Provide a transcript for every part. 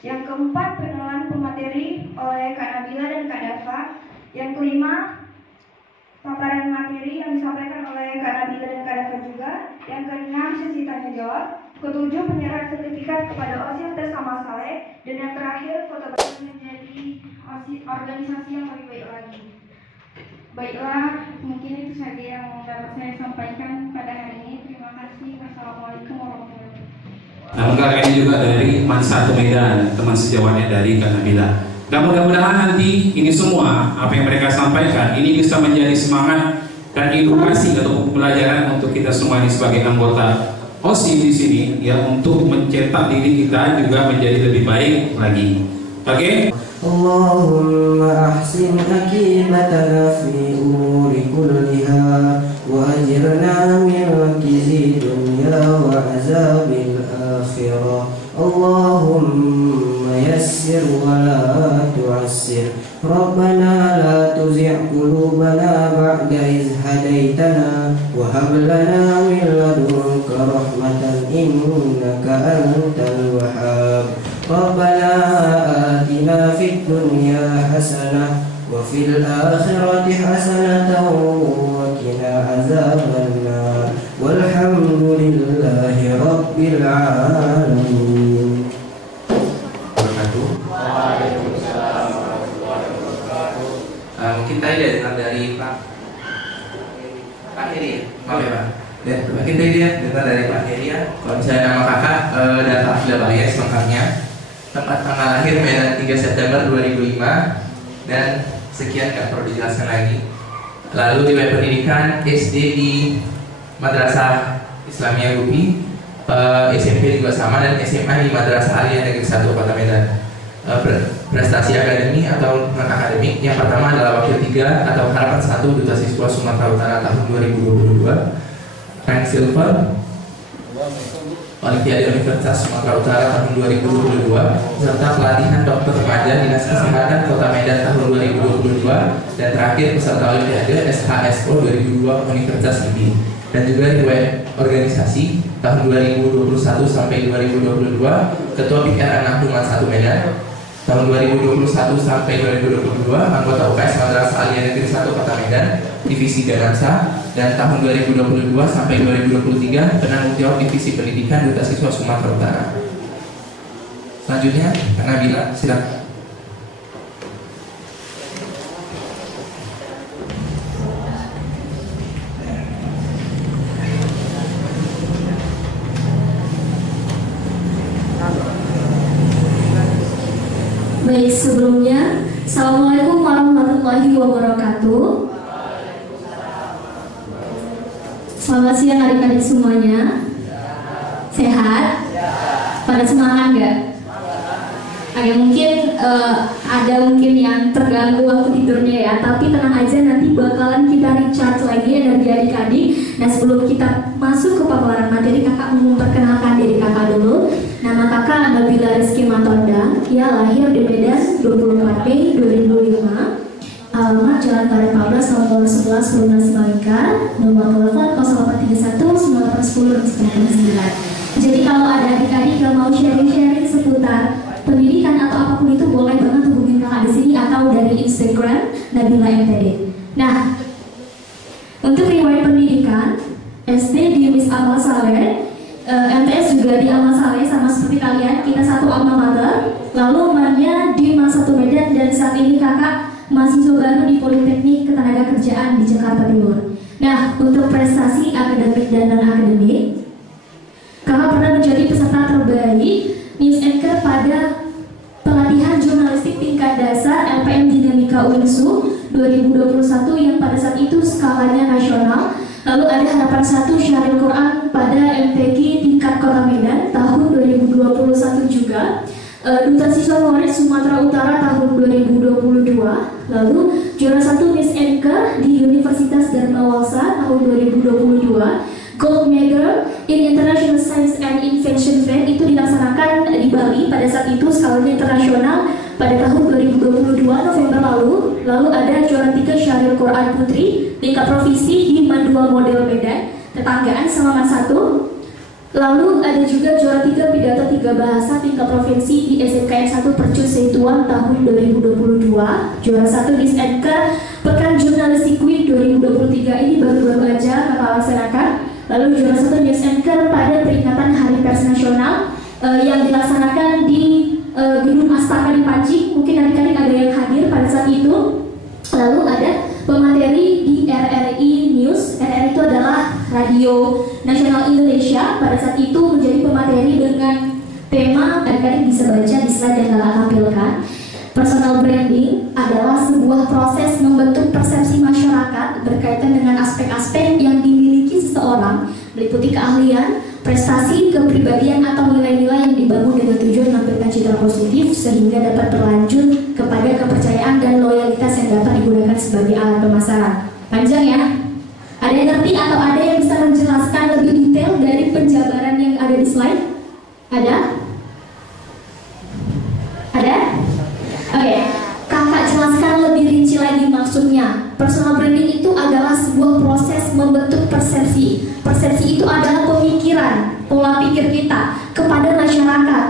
Yang keempat, pengenalan pemateri oleh Kak Nabila dan Kak Dava. Yang kelima, paparan materi yang disampaikan oleh Kak Nabila dan Kak Dava juga. Yang keenam, sesi tanya jawab. Ketujuh, penyerahan sertifikat kepada OSIS tes sama Saleh. Dan yang terakhir, foto bareng menjadi organisasi yang lebih baik lagi. Baiklah, mungkin itu saja yang dapat saya sampaikan pada hari ini. Terima kasih. Wassalamualaikum warahmatullahi wabarakatuh. Namun kakak ini juga dari MAN 1 Medan, teman sejawatnya dari Kak Nabila. Dan mudah-mudahan nanti ini semua apa yang mereka sampaikan ini bisa menjadi semangat dan edukasi atau pembelajaran untuk kita semua ini sebagai anggota OSIS di sini ya, untuk mencetak diri kita juga menjadi lebih baik lagi. Oke? Allahumma ahsin akibatana fi umuri kulliha wa ajirna min khizi dunya wa azabil akhirah. Allahumma yassir wa la tu'assir. Rabbana la tuzigh qulubana ba'da idh hadaytana wa hab lana min ladunka rahmatan innaka antal wahhab. Rabbana atina fid dunya hasanah wa fil akhirati hasanatan wa qina azabannar. Walhamdulillahi rabbil alamin. Waalaikumsalam warahmatullahi wabarakatuh. Mungkin tadi dengar dari Pak Heri ya? Maaf ya Pak. Dan mungkin tadi dia dengar dari Pak Heri ya. Kalau misalnya nama kakak data Afila Bayes lengkapnya. Tempat tanggal lahir Medan 3 September 2005. Dan sekian gak perlu dijelaskan lagi. Lalu riwayat pendidikan SD di Madrasah Islamiyah Gupi, SMP juga sama, dan SMA di Madrasah Aliyah Negeri 1 Kota Medan. Prestasi akademi atau non akademik, yang pertama adalah wakil 3 atau harapan 1 Duta Siswa Sumatera Utara tahun 2022, rank silver Olimpiade Universitas Sumatera Utara tahun 2022, serta pelatihan dokter remaja Dinas Kesehatan Kota Medan tahun 2022, dan terakhir peserta Olimpiade SHSO 2002 Universitas IBI. Dan juga riwayat organisasi tahun 2021 sampai 2022 Ketua PKR Anak Humas 1 Medan, tahun 2021 sampai 2022 anggota UKS Madrasah Aliyah Negeri 1 Kota Medan Divisi Ganasa, dan tahun 2022 sampai 2023 penanggung jawab Divisi Pendidikan Duta Siswa Sumatera Utara. Selanjutnya Kak Nabila, silakan. Baik, sebelumnya Assalamualaikum warahmatullahi wabarakatuh. Selamat siang adik-adik semuanya. Sehat? Pada semangat nggak? Oke, mungkin ada yang terganggu waktu tidurnya ya, tapi tenang aja, nanti bakalan kita recharge lagi energi adik-adik. Nah, sebelum kita masuk ke paparan materi, kakak mau memperkenalkan diri kakak dulu. Nama kakak Nabila Rizky Matondang, ia lahir di Medan 24 Mei 2005. Alamat Jalan Karet 14, nomor 11, Lunas Bangka, nomor telepon 0831 910 9. Jadi kalau ada adik-adik yang mau sharing-sharing seputar pendidikan atau apapun itu, boleh banget hubungin kakak di sini atau dari Instagram Nabila MTD. Nah, untuk riwayat pendidikan SD di Miss Amal Saleh, MTS juga di Amal Saleh, sama seperti kalian, kita satu alma mater. Lalu MAN-nya di MAN 1 Medan, dan saat ini kakak mahasiswa baru di Politeknik Ketenagakerjaan di Jakarta Timur. Nah, untuk prestasi akademik dan non-akademik, kakak pernah menjadi peserta terbaik News Anchor pada pelatihan jurnalistik tingkat dasar LPM Dinamika UNSU 2021 yang pada saat itu skalanya nasional. Lalu ada harapan 1 Syaril Quran pada MTQ tingkat Kota Medan tahun 2021 juga. Duta Siswa Favorit Sumatera Utara tahun 2022. Lalu juara 1 Miss Anchor di Universitas Dharma Wangsa tahun 2022. Gold Medal in International Science and Invention Fair itu dilaksanakan di Bali pada saat itu skalanya internasional pada tahun 2022 November lalu. Lalu ada juara 3 Syaril Quran Putri tingkat provinsi di MAN 2 Model Medan, tetanggaan sama MAN 1. Lalu ada juga juara 3 pidato 3 bahasa tingkat provinsi di SMKN 1 Percus Seituan tahun 2022. Juara 1 Miss Anchor Pekan Jurnalistik Week 2023 ini baru-baru aja Kakak laksanakan. Lalu juara 1 Miss Anchor pada peringatan Hari Pers Nasional yang dilaksanakan di Gedung Astaka di Panji. Mungkin adik-adik ada yang hadir pada saat itu. Lalu ada pemateri di RRI News. RRI itu adalah Radio Nasional Indonesia. Pada saat itu menjadi pemateri dengan tema, adik-adik bisa baca di slide yang Kakak tampilkan. Personal branding adalah sebuah proses membentuk persepsi masyarakat berkaitan dengan aspek-aspek yang dimiliki seseorang, meliputi keahlian, prestasi, kepribadian atau nilai-nilai yang dibangun dengan tujuan menampilkan citra positif sehingga dapat berlanjut kepada kepercayaan dan loyalitas yang dapat digunakan sebagai alat pemasaran. Panjang ya? Ada yang ngerti atau ada yang bisa menjelaskan lebih detail dari penjabaran yang ada di slide? Ada? Ada? Oke, kakak jelaskan lebih rinci lagi maksudnya. Personal branding itu adalah sebuah proses membentuk persepsi. Persepsi itu adalah pemikiran, pola pikir kita kepada masyarakat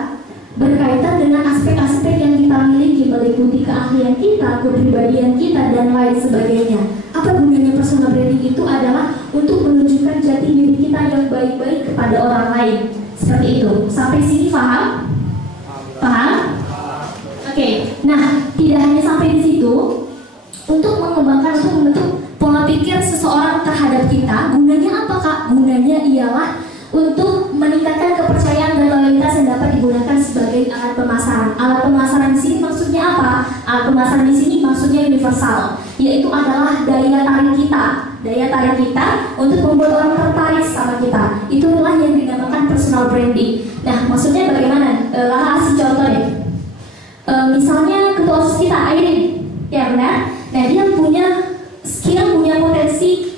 berkaitan dengan aspek-aspek yang kita miliki, meliputi keahlian kita, kepribadian kita, dan lain sebagainya. Apa gunanya personal branding itu adalah untuk menunjukkan jati diri kita yang baik-baik kepada orang lain. Seperti itu. Sampai sini paham? Paham? Oke. Nah, tidak hanya sampai di situ. Untuk mengembangkan, untuk membentuk pola pikir seseorang terhadap kita, gunanya apa Kak? Gunanya ialah untuk meningkatkan kepercayaan dan loyalitas yang dapat digunakan sebagai alat pemasaran. Alat pemasaran di sini maksudnya apa? Alat pemasaran di sini maksudnya universal, yaitu adalah daya tarik kita. Daya tarik kita untuk membuat orang tertarik sama kita. Itu adalah yang dinamakan personal branding. Nah, maksudnya bagaimana? Kasih contoh deh. Misalnya ketua OSIS kita Airin, ya benar? Nah, dia punya skill, punya potensi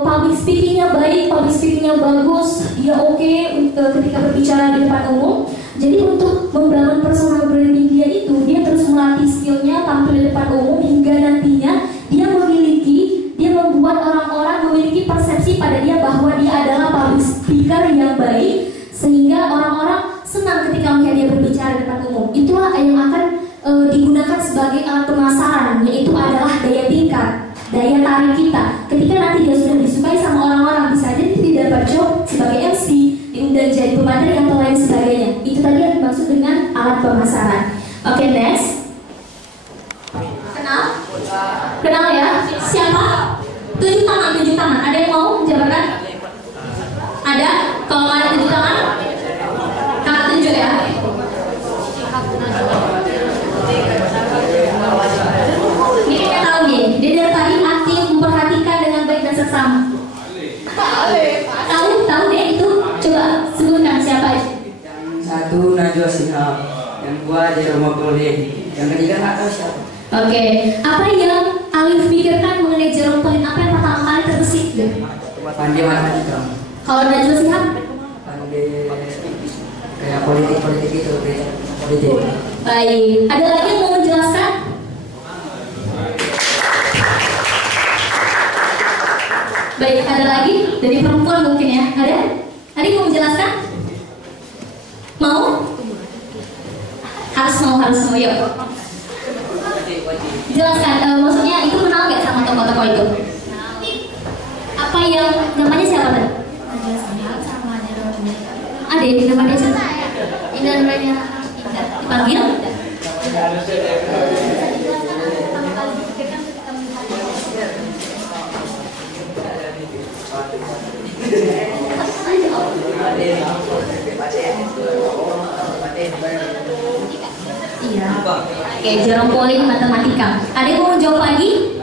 public speakingnya baik, public speakingnya bagus, dia oke ketika berbicara di depan umum. Jadi untuk membangun personal branding dia itu, dia terus melatih skillnya tampil di depan umum hingga nantinya dia membuat orang-orang memiliki persepsi pada dia bahwa dia adalah public speaker yang baik, sehingga orang-orang senang ketika melihat dia berbicara di depan umum. Itulah yang akan digunakan sebagai alat pemasaran, yaitu adalah daya tingkat, daya tarik kita. Ketika nanti dia sudah disukai sama orang-orang, bisa jadi dia dapat job sebagai MC, diundang jadi pemateri atau lain sebagainya. Itu tadi yang dimaksud dengan alat pemasaran. Oke, next. Kenal? Kenal ya? Siapa? Tunjuk tangan. Ada yang mau menjabarkan? Ada? Kalau ada tunjuk tangan, kakak tunjuk ya. Ini kita tahu nih, dia dari tadi aktif memperhatikan dengan baik dan seksama. Tahu deh itu, coba sebutkan siapa aja. Satu Najwa Shihab, yang dua Jerome Pauline, yang ketiga nggak tahu siapa. Oke, apa yang Alif pikirkan mengenai Jerome Pauline? Apa yang pertama kali terbesit? Pandai matematika. Kalau Najwa Shihab? Pandai kayak politik itu, politik. Baik, ada lagi yang mau menjelaskan? Baik, ada lagi dari perempuan mungkin ya? Ada? Ada yang mau menjelaskan? Mau? Harus mau, yuk. Jelaskan, maksudnya itu kenal nggak sama tokoh-tokoh itu? Apa yang namanya siapa tadi? Ada nama dia siapa? Indah Nurania. Dipanggil? Iya. Oke, Jerome Pauline matematika. Ada yang mau jawab lagi?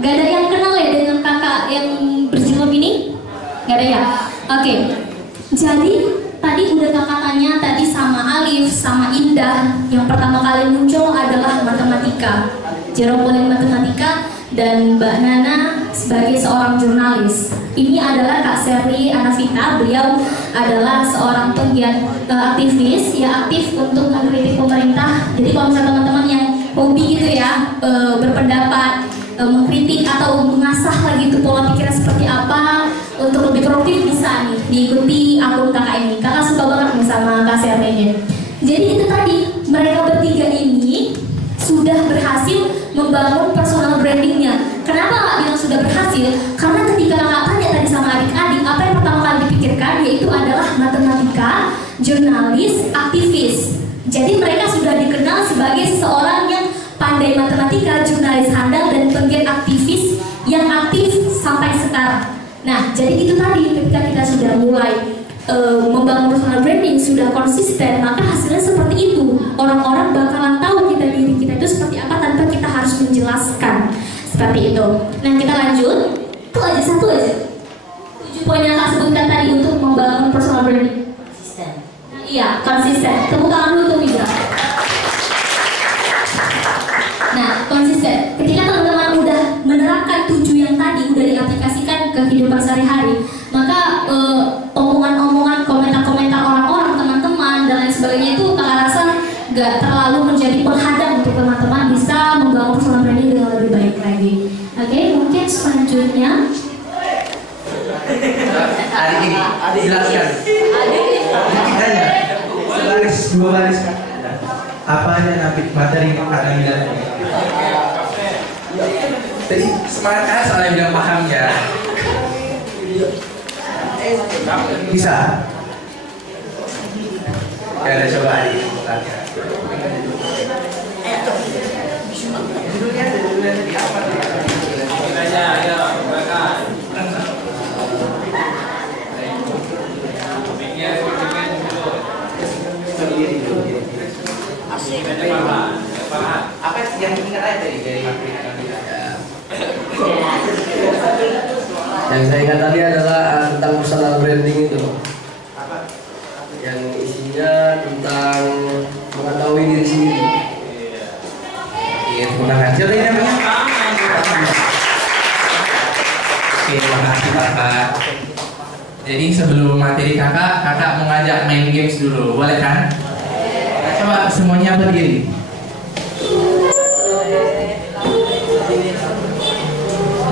Gak ada yang kenal ya dengan kakak yang berjilbab ini? Gak ada ya? Oke. Jadi tadi udah kakak tanya tadi sama Alif, sama Indah. Yang pertama kali muncul adalah matematika. Jerome Pauline matematika dan Mbak Nana sebagai seorang jurnalis. Ini adalah Kak Sherly Anavita. Beliau adalah seorang penggiat aktivis, ya aktif untuk mengkritik pemerintah. Jadi kalau misalnya teman-teman yang hobi gitu ya berpendapat, mengkritik atau mengasah lagi itu pola pikirnya seperti apa, untuk lebih produktif bisa nih diikuti akun kakak ini. Kakak suka banget nih sama Kak Sermennya. Jadi itu tadi, mereka bertiga ini sudah berhasil membangun personal brandingnya. Kenapa nggak bilang sudah berhasil? Karena ketika kakak tanya tadi sama adik-adik, apa yang pertama kali dipikirkan yaitu adalah matematika, jurnalis, aktivis. Jadi mereka sudah dikenal sebagai seseorang yang pandai matematika, jurnalis handal, dan penggiat aktivis yang aktif sampai sekarang. Nah, jadi itu tadi, ketika kita sudah mulai membangun personal branding, sudah konsisten, maka hasilnya seperti itu. Orang-orang bakalan tahu diri kita itu seperti apa tanpa kita harus menjelaskan. Seperti itu. Nah, kita lanjut. Itu aja, satu aja. 7 poin yang Kak sebutkan tadi untuk membangun personal branding. Konsisten. Nah, iya, konsisten. Tepuk tangan dulu untuk Mira. Nah, konsisten. Ketika teman-teman udah menerapkan 7 yang tadi, udah diaplikasikan ke kehidupan sehari-hari, maka omongan-omongan, komentar-komentar orang-orang, teman-teman, dan lain sebagainya itu kakak rasa gak terlalu menjadi penghadang untuk teman-teman bisa membangun personal branding dengan lebih baik lagi. Oke, mungkin selanjutnya Adik ini, jelaskan. Kitanya, sebaris, 2 baris. Apa aja nabi materi akan bilang? Jadi semangat kan soalnya bilang paham ya. Bisa. Ya udah coba adik. Judulnya tadi apa? Apa yang diingat aja dari materi Yang saya ingat tadi adalah tentang personal branding itu, yang isinya tentang mengetahui diri sendiri. Iya, kurang ajar ini namanya. Oke, terima kasih kakak. Jadi sebelum materi kakak mau ngajak main games dulu, boleh kan? Coba semuanya berdiri.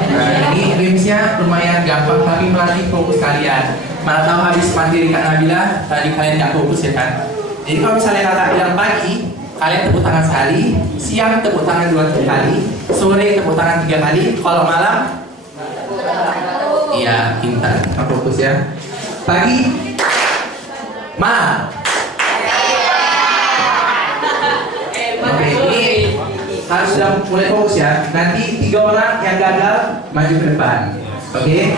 Nah, ini gamesnya lumayan gampang tapi melatih fokus kalian. Mana tahu habis materi Kak Nabila tadi kalian nggak fokus ya kan? Jadi kalau misalnya kakak bilang pagi, kalian tepuk tangan sekali, siang tepuk tangan 2 kali, sore tepuk tangan 3 kali, kalau malam, iya pintar, kita fokus ya. Pagi, malam. Oke, ini harus sudah mulai fokus ya. Nanti 3 orang yang gagal maju ke depan. Oke.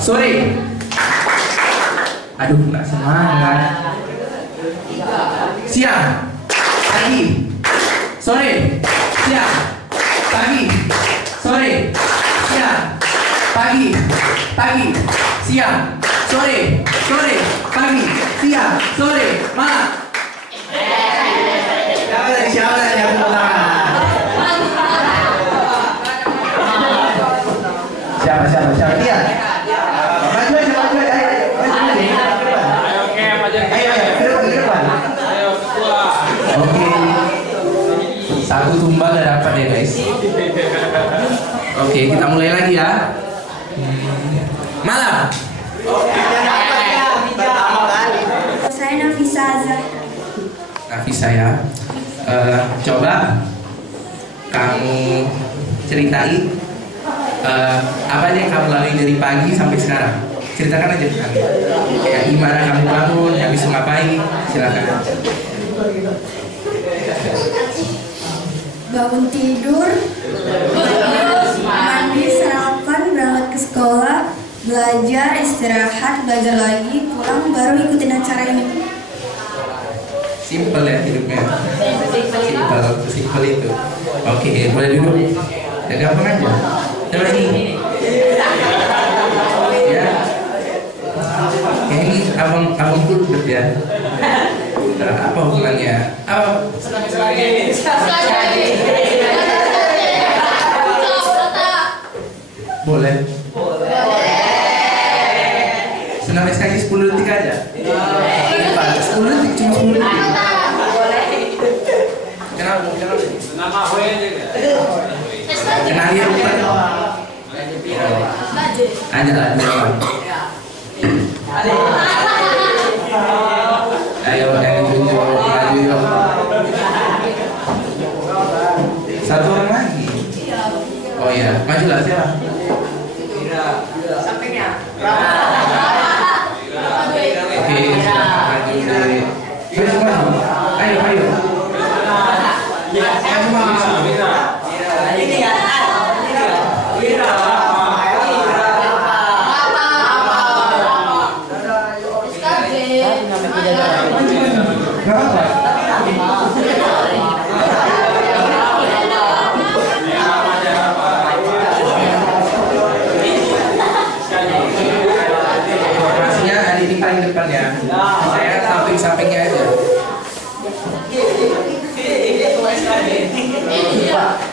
Sore. Aduh, nggak semangat. Siang, pagi, sore, siang, pagi, sore, siang, pagi, siang, sore, pagi, siang, sore, malam. Siapa tadi yang tepuk tangan? Siapa dia? Maju aja. Ayo, ke depan. Oke. Satu tumbal udah dapat ya guys. Oke, kita mulai lagi ya. Malam. Saya Nafisa Azhar. Nafisa ya. Coba kamu ceritain apa aja yang kamu lalui dari pagi sampai sekarang. Ceritakan aja ke kami. Kayak gimana kamu bangun, habis ngapain? Silakan. Bangun tidur, mandi, sarapan, berangkat ke sekolah, belajar, istirahat, belajar lagi, pulang, baru ikutin acara ini. Simple ya hidupnya. Simple itu. Oke, boleh duduk. Ya gampang aja. Coba ini. Ya. Kayak ini abang duduk ya. Apa hubungannya? Apa? Boleh. Senam sekali 10 detik aja. 10 detik, cuma 10 detik. Kenapa? Kenali yang bukan. Aja lah. Ayo yang tunjuk maju yuk. Satu orang lagi. Oh iya, majulah siapa? Sampingnya. Oke, silakan maju dari. Ayo semua. Ayo. Ini ya. Informasinya ada di paling depan ya. Saya samping-sampingnya aja.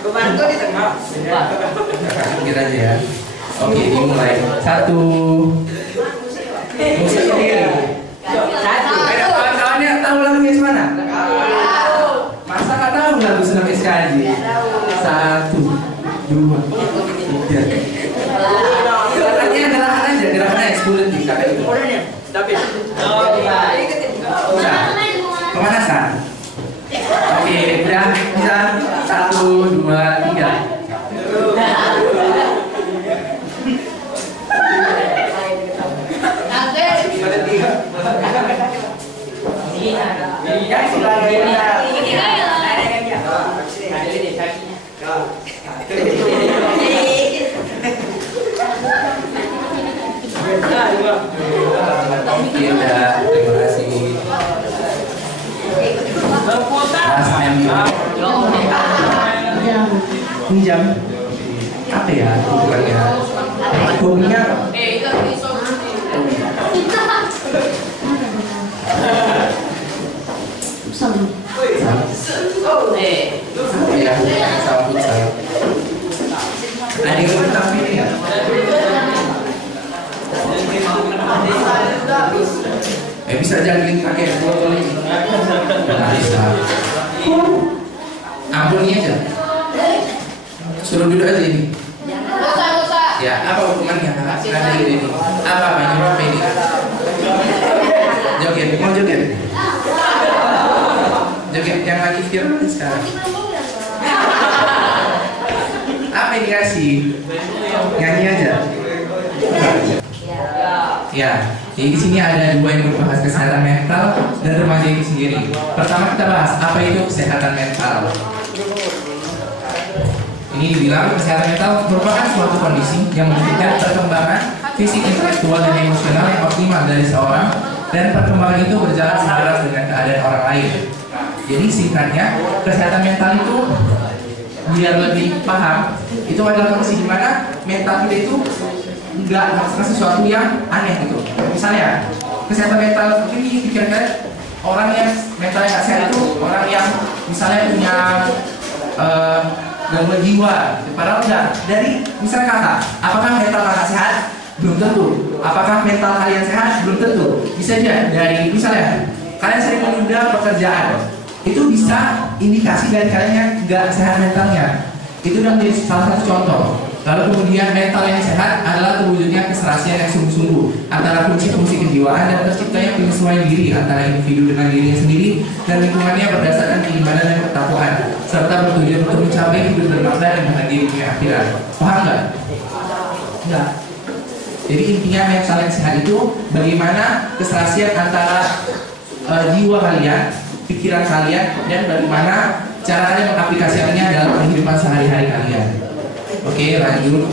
Bebanku di tengah. Kita aja ya. Oke, dimulai. 1. Musik sendiri. Ada kawan-kawannya tahu lagu Yes mana? Masa nggak tahu lagu Senam SKJ? 1, 2, 3. Gerakannya aja 10 detik kakak itu. Udah. Pemanasan. Oke, udah bisa. 1, 2, 3. Oke, udah. Terima kasih. Mas pinjam apa ya bukannya hobinya ya sama futsal. Ada yang tentang ini ya? Bisa jangan pakai botol ini. Nggak bisa. Ampuni aja. Suruh duduk aja ini. Ya, apa hukumannya? Ada ini. Apa ini? Joget, mau joget? Joget yang lagi viral sekarang. Apa yang dikasih? Nyanyi aja. Ya, jadi di sini ada 2 yang berbahas kesehatan mental dan remaja itu sendiri. Pertama kita bahas apa itu kesehatan mental. Ini dibilang kesehatan mental merupakan suatu kondisi yang memungkinkan perkembangan fisik, intelektual, dan emosional yang optimal dari seorang, dan perkembangan itu berjalan selaras dengan keadaan orang lain. Jadi singkatnya, kesehatan mental itu biar lebih paham, itu adalah kondisi di mana mental kita itu nggak melakukan sesuatu yang aneh gitu. Misalnya kesehatan mental ini dipikirkan orang yang mentalnya nggak sehat itu orang yang misalnya punya gangguan jiwa. Padahal enggak. Dari misalnya kakak, apakah mental kakak sehat? Belum tentu. Apakah mental kalian sehat? Belum tentu. Bisa aja dari misalnya kalian sering menunda pekerjaan, itu bisa indikasi dari kalian yang nggak sehat mentalnya. Itu udah menjadi salah satu contoh. Lalu kemudian mental yang sehat adalah terwujudnya keserasian yang sungguh-sungguh antara kunci fungsi kejiwaan dan terciptanya penyesuaian diri antara individu dengan dirinya sendiri dan lingkungannya berdasarkan keimanan dan ketakwaan, serta bertujuan untuk mencapai hidup bermakna dan bahagia di dunia akhirat. Paham nggak? Enggak. Jadi intinya mental yang sehat itu bagaimana keserasian antara jiwa kalian, pikiran kalian, dan bagaimana cara kalian mengaplikasikannya dalam kehidupan sehari-hari kalian. Oke, lanjut.